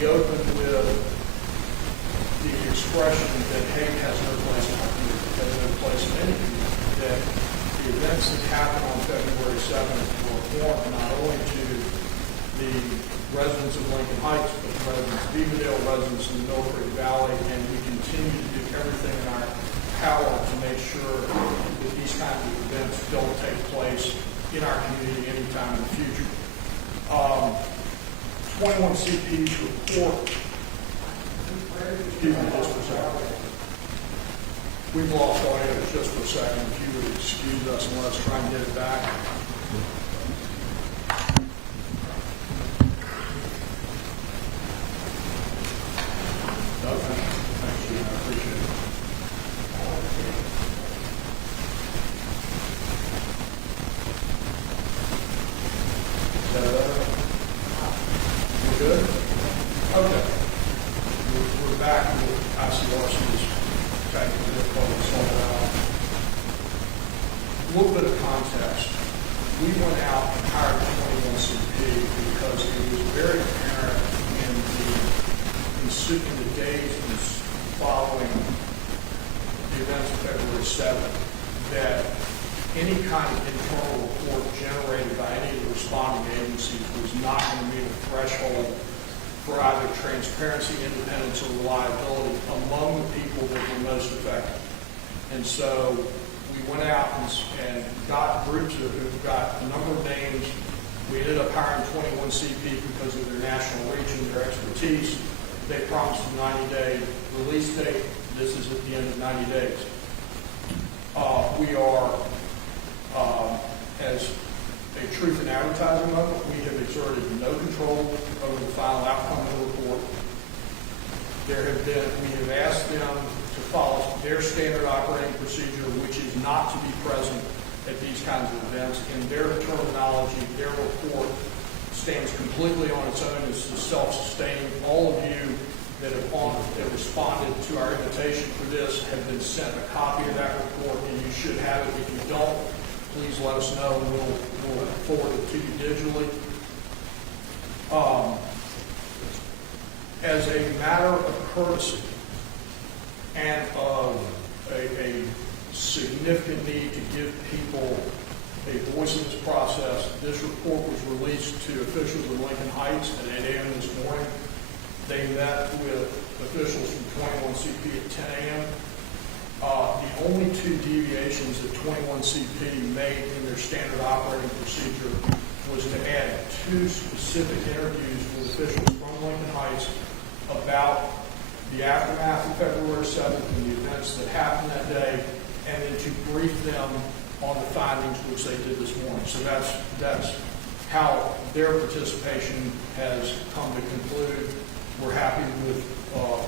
we opened with the expression that hate has no place in our community, has no place in any community, that the events that happened on February 7th were important not only to the residents of Lincoln Heights, but the residents of Beaverdale, residents in the Mill Creek Valley, and we continue to do everything in our power to make sure that these kinds of events don't take place in our community anytime in the future. 21CP's report, excuse me just for a second. We've lost audio just for a second. If you would excuse us and let us try and get it back. Okay. Thanks, Gene. I appreciate it. Is that better? We're good? Okay. We're back with ICRC's technical difficulty sorted out. A little bit of context. We went out and hired 21CP because it was very apparent in the days following the events of February 7th that any kind of internal report generated by any of the responding agencies was not going to meet a threshold for either transparency, independence, or reliability among the people that were most affected. And so we went out and got groups who got a number of names. We ended up hiring 21CP because of their national reach and their expertise. They promised a 90-day release date. This is at the end of 90 days. We are, as a truth in advertising moment, we have exerted no control over the final outcome of the report. We have asked them to follow their standard operating procedure, which is not to be present at these kinds of events. In their terminology, their report stands completely on its own. It's self-sustaining. All of you that have responded to our invitation for this have been sent a copy of that report, and you should have it. If you don't, please let us know, and we'll forward it to you digitally. As a matter of courtesy and of a significant need to give people a voice in this process, this report was released to officials in Lincoln Heights at 8 a.m. this morning. They met with officials from 21CP at 10 a.m. The only two deviations that 21CP made in their standard operating procedure was to add 2 specific interviews with officials from Lincoln Heights about the aftermath of February 7th and the events that happened that day, and then to brief them on the findings, which they did this morning. So that's how their participation has come to conclude. We're happy with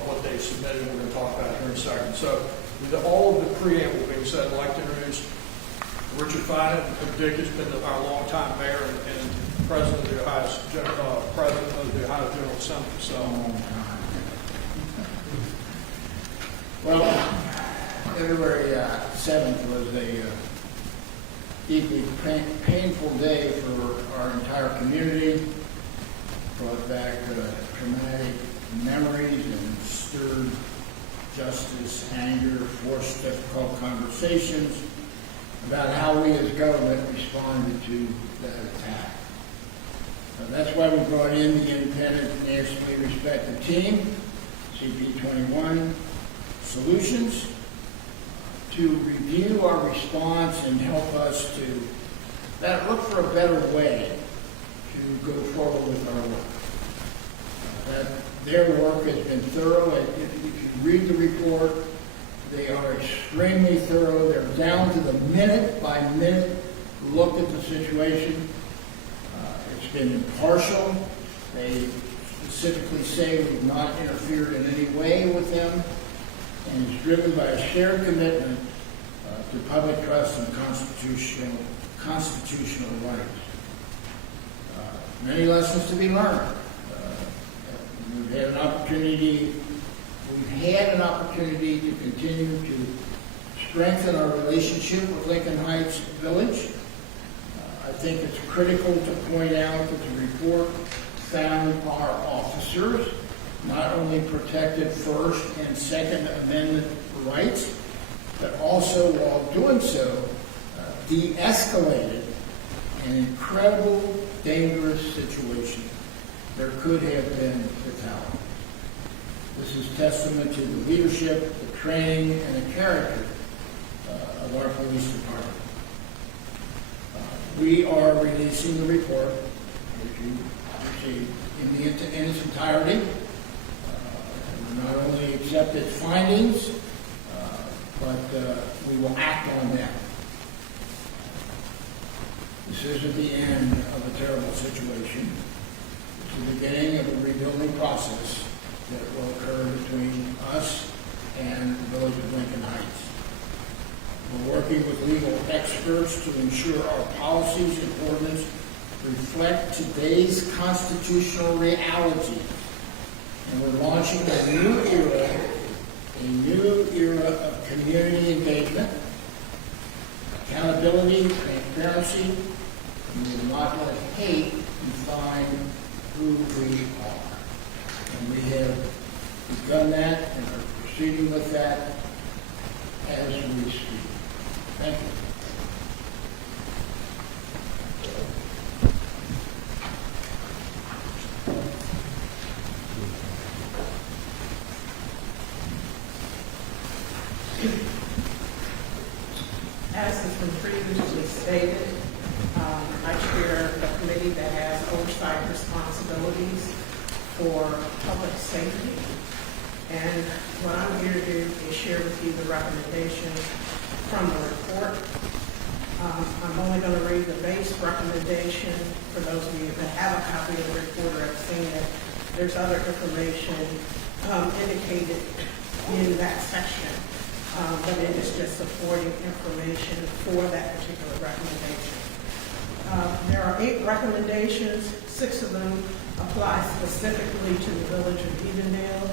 what they submitted. We're going to talk about it here in a second. So with all of the preamble being said, I'd like to introduce Richard Fynett. Dick has been our longtime mayor and president of the Ohio General Assembly. So, well, February 7th was a deeply painful day for our entire community. Brought back traumatic memories and stirred justice, anger, forced difficult conversations about how we as government responded to that attack. That's why we brought in the independent, nationally respected team, CP21 Solutions, to review our response and help us to look for a better way to go forward with our work. Their work has been thorough. If you read the report, they are extremely thorough. They're down to the minute-by-minute look at the situation. It's been impartial. They specifically say we've not interfered in any way with them, and it's driven by a shared commitment to public trust and constitutional rights. Many lessons to be learned. We've had an opportunity to continue to strengthen our relationship with Lincoln Heights Village. I think it's critical to point out that the report found our officers not only protected First and Second Amendment rights, but also, while doing so, de-escalated an incredible, dangerous situation. There could have been fatality. This is testament to the leadership, the training, and the character of our police department. We are releasing the report, as you see, in its entirety. We not only accept its findings, but we will act on them. This isn't the end of a terrible situation. It's the beginning of a rebuilding process that will occur between us and the village of Lincoln Heights. We're working with legal experts to ensure our policies and ordinances reflect today's constitutional realities. And we're launching a new era of community engagement, accountability, transparency, and we will not let hate define who we are. And we have begun that and are proceeding with that as we speak. Thank you. As has been previously stated, I chair a committee that has oversight responsibilities for public safety. And what I'm here to do is share with you the recommendations from the report. I'm only going to read the base recommendation for those of you that have a copy of the report or have seen it. There's other information indicated in that section. But it is just supporting information for that particular recommendation. There are 8 recommendations. 6 of them apply specifically to the village of Edendale.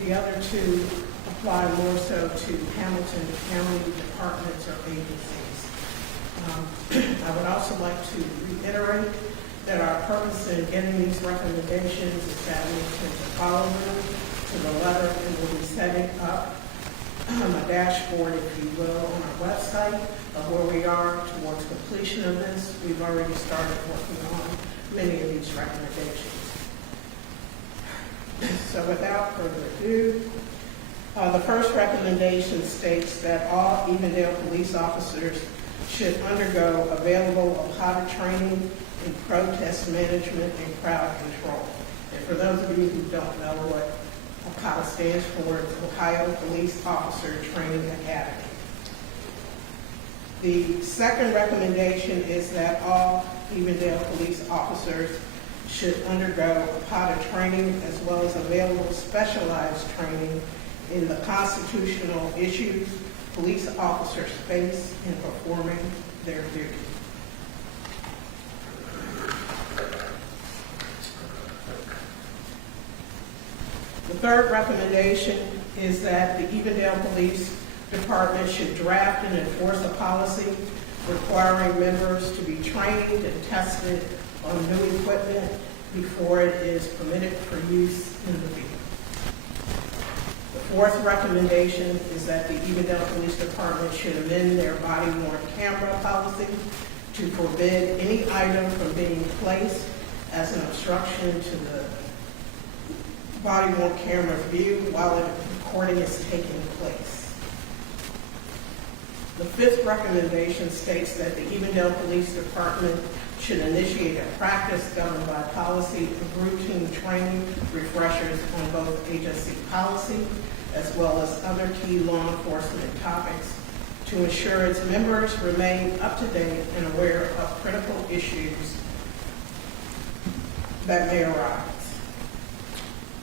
The other 2 apply more so to Hamilton County departments or agencies. I would also like to reiterate that our purpose in getting these recommendations is that we intend to follow them to the letter, and we'll be setting up a dashboard, if you will, on our website of where we are towards completion of this. We've already started working on many of these recommendations. So without further ado, the first recommendation states that all Edendale police officers should undergo available OHADA training in protest management and crowd control. And for those of you who don't know what OHADA stands for, it's Ohio Police Officer Training Academy. The second recommendation is that all Edendale police officers should undergo OHADA training as well as available specialized training in the constitutional issues police officers face in performing their duty. The third recommendation is that the Edendale Police Department should draft and enforce a policy requiring members to be trained and tested on new equipment before it is permitted for use in the field. The fourth recommendation is that the Edendale Police Department should amend their body-worn camera policy to forbid any item from being placed as an obstruction to the body-worn camera view while the recording is taking place. The fifth recommendation states that the Edendale Police Department should initiate a practice governed by policy of routine training refreshers on both agency policy as well as other key law enforcement topics to ensure its members remain up to date and aware of critical issues that may arise.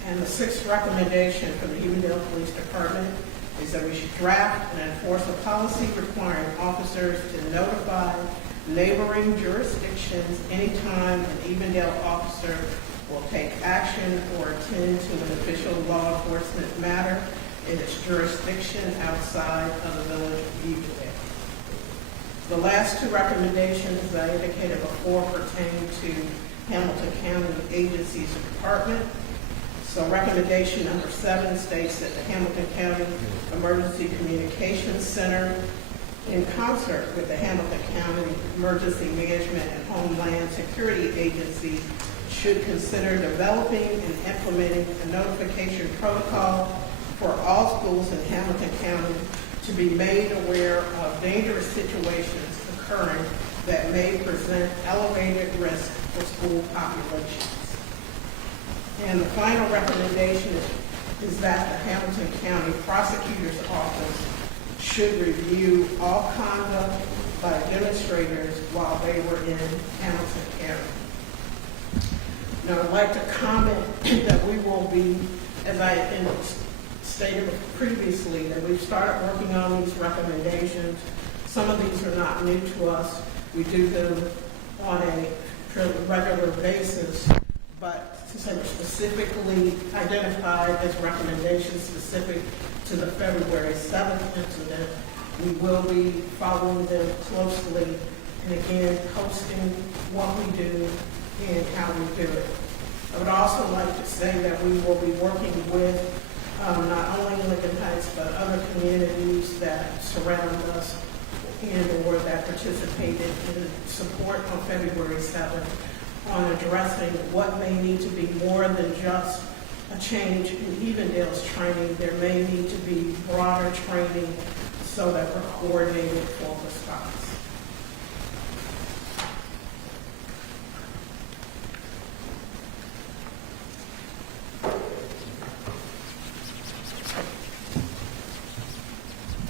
And the sixth recommendation from the Edendale Police Department is that we should draft and enforce a policy requiring officers to notify neighboring jurisdictions anytime an Edendale officer will take action or attend to an official law enforcement matter in its jurisdiction outside of the village of Edendale. The last two recommendations, as I indicated before, pertain to Hamilton County agencies and departments. So recommendation number 7 states that the Hamilton County Emergency Communications Center, in concert with the Hamilton County Emergency Management and Homeland Security Agency, should consider developing and implementing a notification protocol for all schools in Hamilton County to be made aware of dangerous situations occurring that may present elevated risk for school populations. And the final recommendation is that the Hamilton County Prosecutor's Office should review all conduct by demonstrators while they were in Hamilton County. Now, I'd like to comment that we will be, as I stated previously, that we've started working on these recommendations. Some of these are not new to us. We do them on a regular basis, but since they were specifically identified as recommendations specific to the February 7th incident, we will be following them closely and again posting what we do and how we do it. I would also like to say that we will be working with not only Lincoln Heights but other communities that surround us and or that participated in support on February 7th on addressing what may need to be more than just a change in Evendale's training. There may need to be broader training so that we're coordinated for response.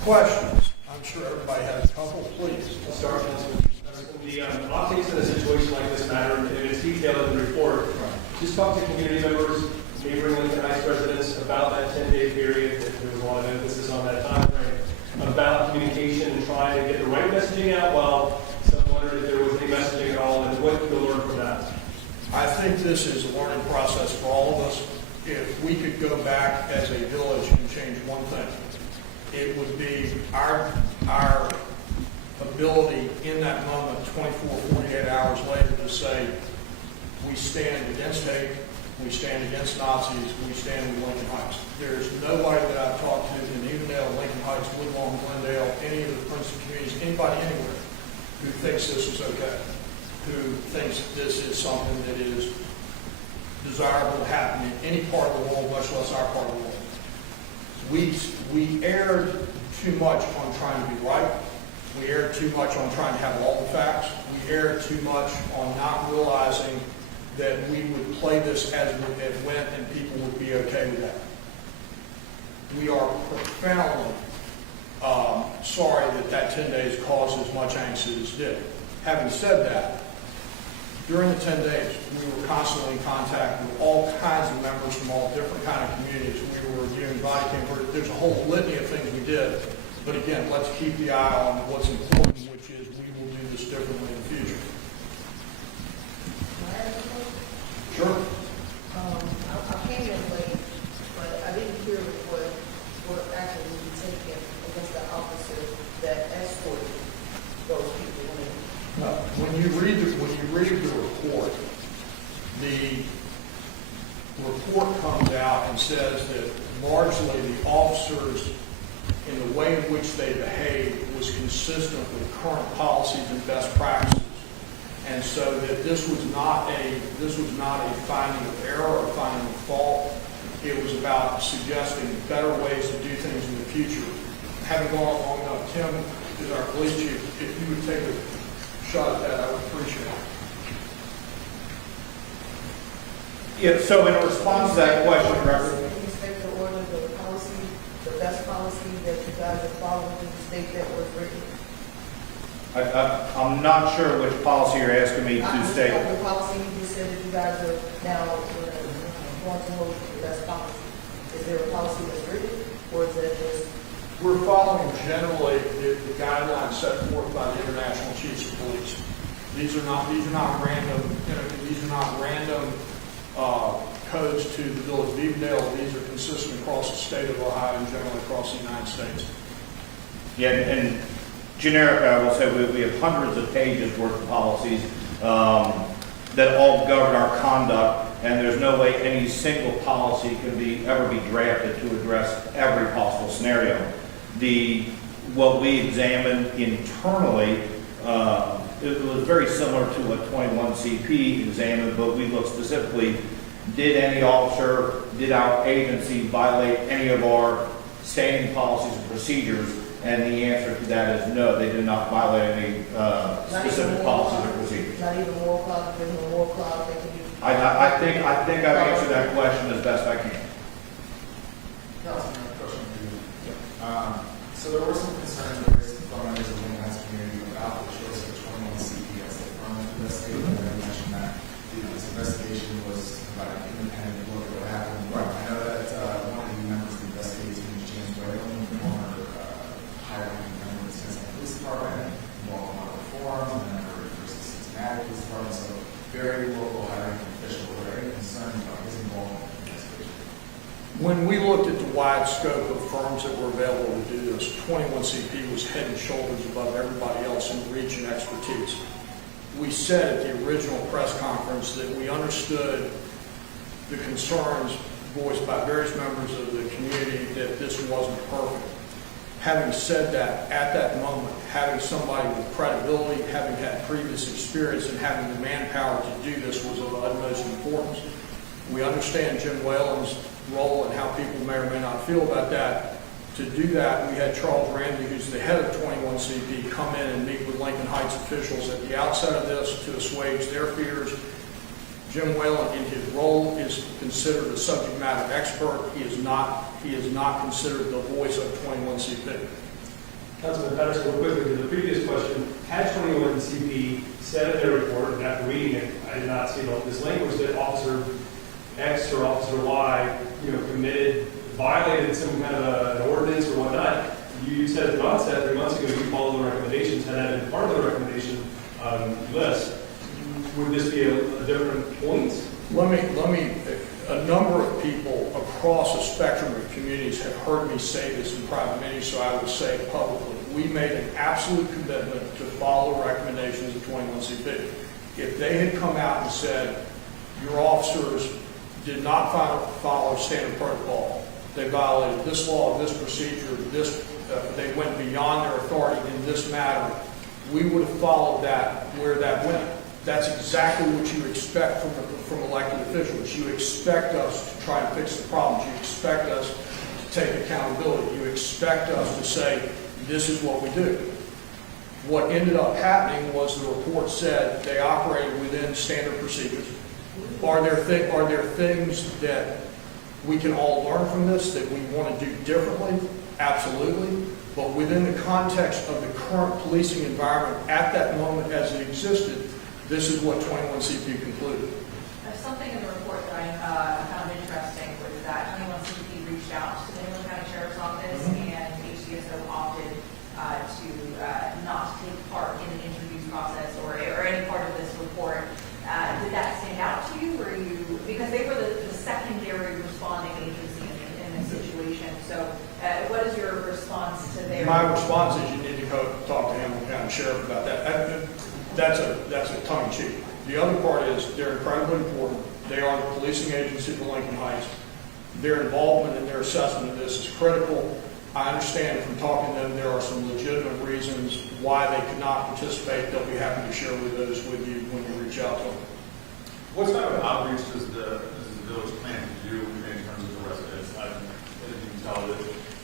Questions? I'm sure everybody has a couple, please. I'll start with this one. The optics in a situation like this matter, and it's detailed in the report. Just talk to community members, neighboring Lincoln Heights residents about that 10-day period. There was a lot of emphasis on that time frame, about communication and trying to get the right messaging out while some wondered if there was any messaging at all and what to learn from that. I think this is a learning process for all of us. If we could go back as a village and change one thing, it would be our ability in that moment, 24, 48 hours later, to say, we stand against hate, we stand against Nazis, we stand with Lincoln Heights. There's nobody that I've talked to in Evendale, Lincoln Heights, Woodlawn, Glendale, any of the Princeton communities, anybody anywhere, who thinks this is okay, who thinks this is something that is desirable to happen in any part of the world, much less our part of the world. We erred too much on trying to be right. We erred too much on trying to have all the facts. We erred too much on not realizing that we would play this as it went and people would be okay with that. We are profoundly sorry that 10 days caused as much angst as it did. Having said that, during the 10 days, we were constantly in contact with all kinds of members from all different kind of communities. We were reviewing body cam. There's a whole litany of things we did. But again, let's keep the eye on what's important, which is we will do this differently in the future. Sure. I came in late, but I didn't hear what action would be taken against the officers that escorted those people in. No. When you read the report comes out and says that largely the officers, in the way in which they behaved, was consistent with current policies and best practices, and so that this was not a finding of error or finding of fault. It was about suggesting better ways to do things in the future. Having gone long enough, Tim is our police chief. If you would take a shot at that, I would appreciate it. Yeah, so in response to that question, Reverend, Can you state the order, the policy, the best policy that you guys are following in the state that was written? I'm not sure which policy you're asking me to state. The policy you just said that you guys are now going to hold the best policy. Is there a policy that's written, or is that just? We're following generally the guidelines set forth by the International Chiefs of Police. These are not random. These are not random codes to the village of Evendale. These are consistent across the state of Ohio and generally across the United States. Yeah, and generic, I will say we have hundreds of pages worth of policies that all govern our conduct and there's no way any single policy can ever be drafted to address every possible scenario. What we examined internally, it was very similar to what 21CP examined, but we looked specifically, did any officer, did our agency violate any of our standing policies and procedures? And the answer to that is no, they did not violate any specific policies or procedures. Not even war club, there's no war club, they can be. I think I've answered that question as best I can. Councilman, a question for you. So there were some concerns raised from members of the Lincoln Heights community about the choice of 21CP as a firm investigator. And you mentioned that this investigation was about an independent look at what happened. Right. I know that one of the members of the investigation is James Whalen, former high-ranking member of the Cincinnati Police Department, involved in a lot of reforms, and then member of the Cincinnati Police Department. So very local high-ranking official. Were there any concerns about his involvement in the investigation? When we looked at the wide scope of firms that were available to do this, 21CP was head and shoulders above everybody else in reach and expertise. We said at the original press conference that we understood the concerns voiced by various members of the community that this wasn't perfect. Having said that, at that moment, having somebody with credibility, having had previous experience, and having the manpower to do this was of utmost importance. We understand Jim Whalen's role and how people may or may not feel about that. To do that, we had Charles Ramsey, who's the head of 21CP, come in and meet with Lincoln Heights officials at the outset of this to assuage their fears. Jim Whalen, in his role, is considered a subject matter expert. He is not considered the voice of 21CP. Councilman Patterson, real quickly to the previous question, had 21CP said in their report, and after reading it, I did not see this language that Officer X or Officer Y, violated some kind of an ordinance or whatnot. You said at the onset 3 months ago you followed the recommendations, had that been part of the recommendation list. Would this be a different point? A number of people across a spectrum of communities have heard me say this in private meetings, so I will say it publicly. We made an absolute commitment to follow the recommendations of 21CP. If they had come out and said, your officers did not follow standard protocol, they violated this law, this procedure, they went beyond their authority in this matter, we would have followed that where that went. That's exactly what you expect from elected officials. You expect us to try to fix the problems. You expect us to take accountability. You expect us to say, this is what we do. What ended up happening was the report said they operated within standard procedures. Are there things that we can all learn from this that we want to do differently? Absolutely. But within the context of the current policing environment at that moment as it existed, this is what 21CP concluded. There's something in the report that I found interesting was that 21CP reached out to the Inland County Sheriff's Office and HCSO opted to not take part in the interview process or any part of this report. Did that stand out to you? Because they were the secondary responding agency in this situation. So what is your response to their... My response is you need to go talk to Hamilton County Sheriff about that. That's a tongue-in-cheek. The other part is they're incredibly important. They are the policing agency for Lincoln Heights. Their involvement in their assessment of this is critical. I understand from talking to them there are some legitimate reasons why they could not participate. They'll be happy to share those with you when you reach out to them. What type of outreach does the village plan to do in terms of the residents? As you can tell, that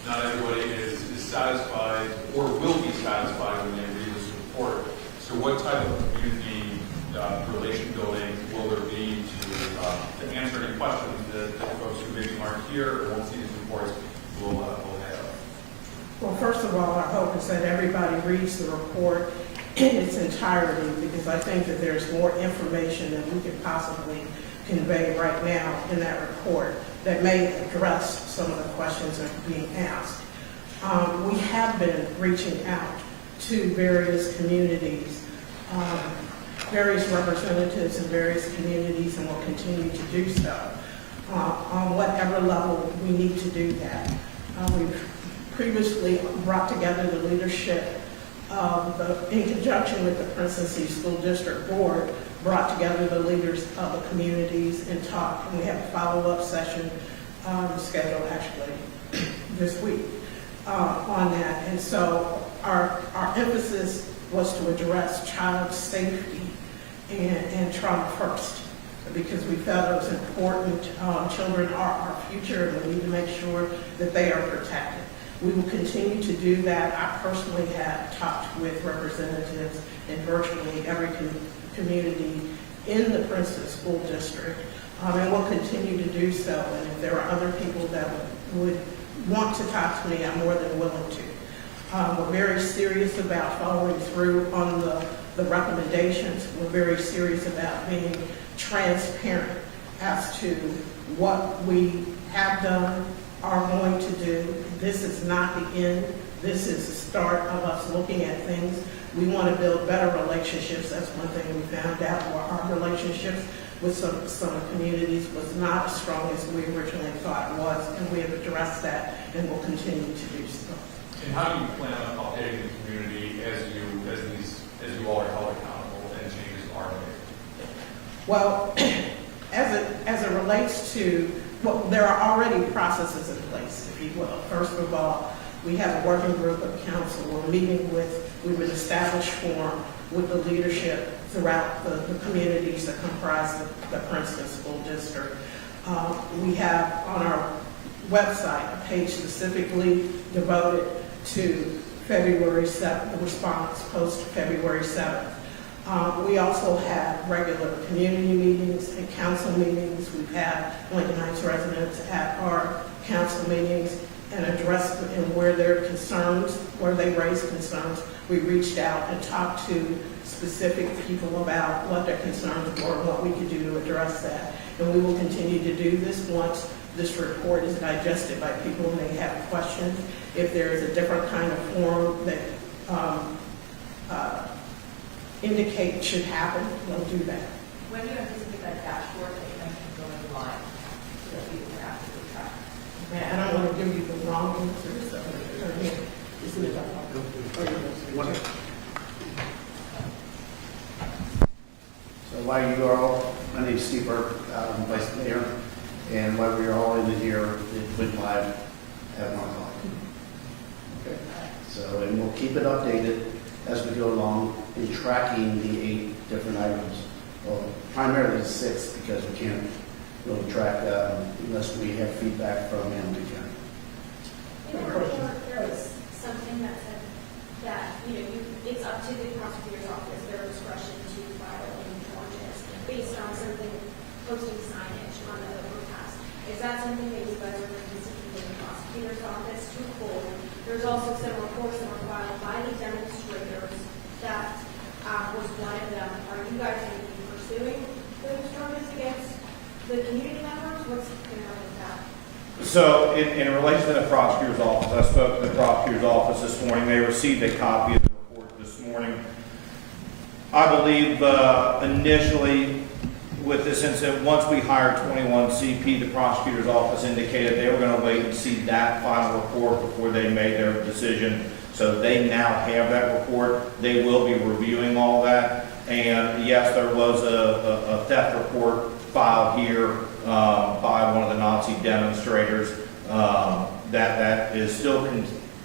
not everybody is satisfied or will be satisfied when they read this report. So what type of community relation building will there be to answer any questions that folks who maybe aren't here or won't see these reports will have? Well, first of all, our hope is that everybody reads the report in its entirety, because I think that there's more information than we can possibly convey right now in that report that may address some of the questions that are being asked. We have been reaching out to various communities, various representatives in various communities, and will continue to do so on whatever level we need to do that. We've previously brought together the leadership in conjunction with the Princeton City School District Board, brought together the leaders of the communities and talked. And we have a follow-up session scheduled actually this week on that. And so our emphasis was to address child safety and trauma first, because we felt it was important. Children are our future, and we need to make sure that they are protected. We will continue to do that. I personally have talked with representatives in virtually every community in the Princeton School District, and we'll continue to do so. And if there are other people that would want to talk to me, I'm more than willing to. We're very serious about following through on the recommendations. We're very serious about being transparent as to what we have done, are going to do. This is not the end. This is the start of us looking at things. We want to build better relationships. That's one thing we found out, where our relationships with some communities was not as strong as we originally thought it was, and we have addressed that and will continue to do so. And how do you plan on updating the community as you all are held accountable and changes are made? Well, as it relates to, well, there are already processes in place, if you will. First of all, we have a working group of council. We're meeting with, we've been established forum with the leadership throughout the communities that comprise the Princeton School District. We have on our website a page specifically devoted to February 7th, the response post February 7th. We also have regular community meetings and council meetings. We've had Lincoln Heights residents at our council meetings and addressed and where their concerns, where they raised concerns. We reached out and talked to specific people about what their concerns were and what we could do to address that. And we will continue to do this once this report is digested by people and they have questions. If there is a different kind of form that indicate should happen, we'll do that. When do you anticipate that dashboard that you mentioned going live so that people can actually track? Man, I don't want to give you the wrong answer, so isn't it? So while you are all, my name is Steve Burke, Vice Mayor, and while we are all in here, it went live at 1 o'clock. Okay. So, and we'll keep it updated as we go along in tracking the 8 different items. Well, primarily 6, because we can't really track unless we have feedback from Hamilton County. In the report, there was something that said that, it's up to the prosecutor's office, their discretion to file any charges based on something, posting signage on the overpass. Is that something that you guys are going to see in the prosecutor's office to hold? There's also some reports that were filed by the demonstrators that was one of them. Are you guys going to be pursuing those charges against the community members? What's going on with that? So in relation to the prosecutor's office, I spoke to the prosecutor's office this morning. They received a copy of the report this morning. I believe initially with this incident, once we hired 21 CP, the prosecutor's office indicated they were going to wait and see that final report before they made their decision. So they now have that report. They will be reviewing all that. And yes, there was a theft report filed here by one of the Nazi demonstrators that is still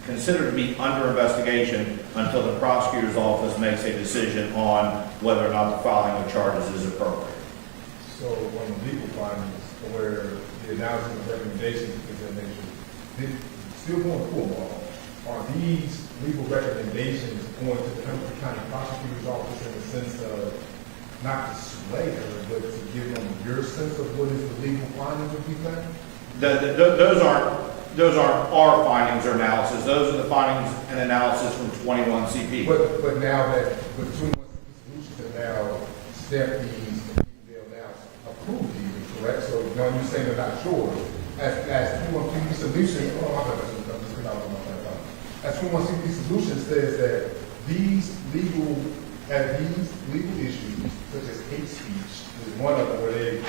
considered to be under investigation until the prosecutor's office makes a decision on whether or not the filing of charges is appropriate. So on the legal findings, where the analysis and recommendations is in nature, still going forward, are these legal recommendations going to the Hamilton County Prosecutor's Office in the sense of not to sway her, but to give them your sense of what is the legal findings of these matters? Those aren't our findings or analysis. Those are the findings and analysis from 21 CP. But now that the 21 solutions have now stamped these, they'll now approve these, correct? So when you say they're not sure, as 21 CP solutions, as 21 CP solutions says that these legal issues, such as hate speech, is one of them where they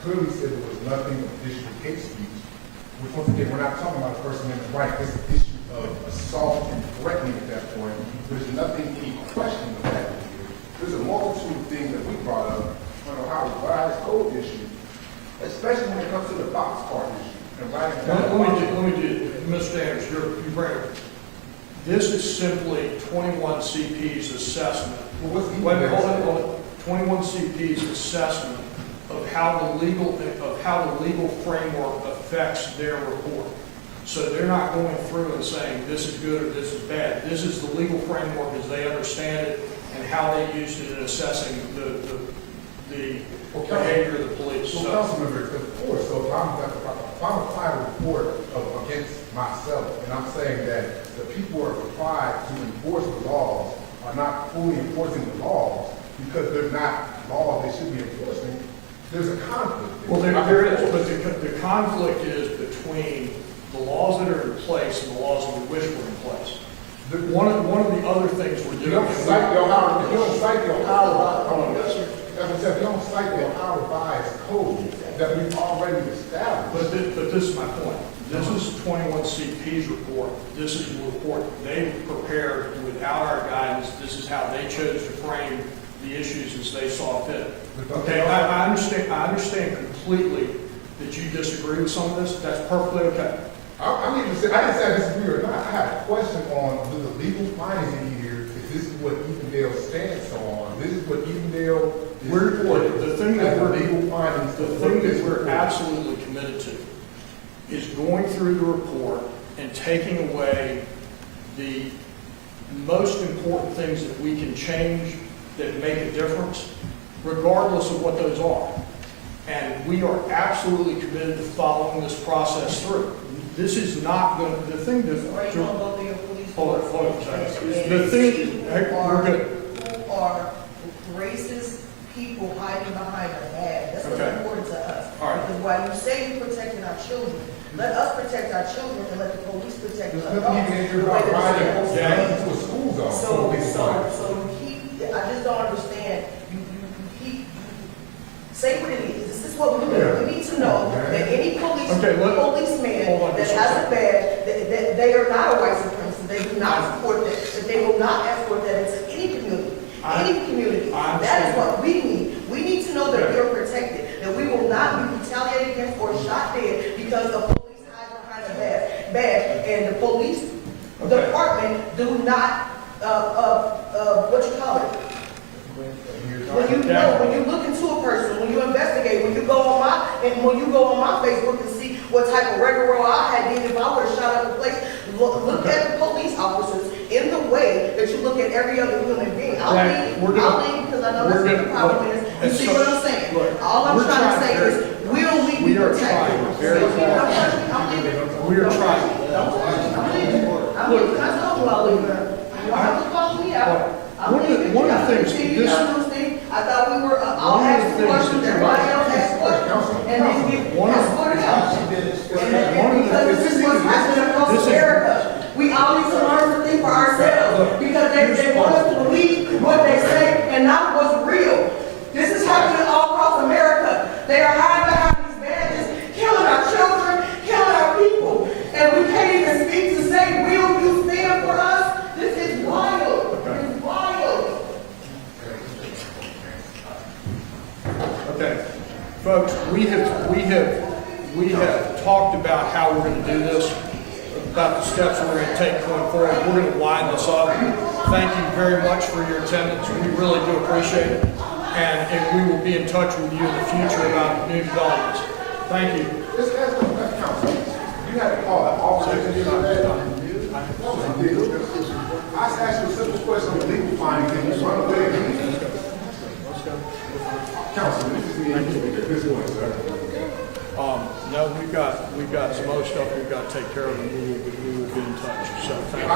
clearly said there was nothing additional hate speech. Which once again, we're not talking about a First Amendment right. It's an issue of assault and threatening at that point. There's nothing, any question of that here. There's a multitude of things that we brought up on Ohio's bias code issue, especially when it comes to the box part issue. And writing Let me do, Mr. Anderson, you bring it. This is simply 21 CP's assessment. Well, what's the- Wait a minute, hold on. 21 CP's assessment of how the legal framework affects their report. So they're not going through and saying, this is good or this is bad. This is the legal framework as they understand it and how they used it in assessing the behavior of the police. So, So, Councilmember, of course, so if I'm applying a report against myself, and I'm saying that the people who are required to enforce the laws are not fully enforcing the laws because they're not laws they should be enforcing, there's a conflict. well, there is, but the conflict is between the laws that are in place and the laws that we wish were in place. One of the other things we're You doing. don't cite the Ohio, if you don't cite the Ohio, as I said, if you don't cite the Ohio bias code that we've already established. But this is my point. This is 21 CP's report. This is the report they prepared without our guidance. This is how they chose to frame the issues as they saw fit. Okay, I understand completely that you disagree with some of this. That's perfectly okay. I didn't say I disagree or not. I had a question on the legal findings in here. If this is what Evendale stands on, this is what Evendale is reporting. The thing that we're legal findings. The thing that we're absolutely committed to is going through the report and taking away the most important things that we can change that make a difference, regardless of what those are. And we are absolutely committed to following this process through. This is not going to, the thing that, Are you gonna go to your police? hold on a second. The thing, hey, we're good. Who are racist people hiding behind a badge? That's what's Okay. important to us. All right. Because while you say you're protecting our children, let us protect our children and let the police protect There's us. nothing even in here about riding into a school zone. So So, you keep, I just don't understand, you keep, say what it is, this is what we do. We need to know that any Okay, hold on policeman that just a has a second. badge, that they are not a white supremacist, they do not support that they will not escort that into any community. Any community. I That is understand. what we need. We need to know that Okay. we are protected, that we will not be retaliated against or shot dead because the police hide behind a badge. And the police Okay. department do not, what you call it? When you look into a person, when you investigate, when you go on my Facebook and see what type of rigmarole I had did if I would have shot up the place, look at the police officers in the way that you look at every other human being. I'll leave because I know that's what the problem is. You see what I'm saying? Look, All I'm we're trying to trying say is, we'll leave we you are protected. trying very hard. I'm leaving. We are trying. Don't touch me. I'm leaving. I'm leaving. I told you I'll leave. You don't have to call me out. I'm leaving. One of the things, You got to understand. I thought we were, I'll One of the ask things questions, that- everybody else asks questions, and then get One of- escorted out. One of the- Because this is what's happening across this is- America. We all need to learn something for ourselves, because they want us to believe what they say and not what's real. This is happening all across America. They are hiding behind these badges, killing our children, killing our people, and we can't even speak to say, will you stand for us? This is wild. It's wild. Okay, folks, we have talked about how we're going to do this, about the steps we're going to take going forward. We're going to line this up. Thank you very much for your attendance. We really do appreciate it, and we will be in touch with you in the future about new developments. Thank you. Just ask them, counsel. You had to call an officer to do that. I asked you a simple question on legal findings and you run away again. Counsel, this is me. This one, sir. No, we've got some other stuff we've got to take care of, and we will be in touch. So thank you.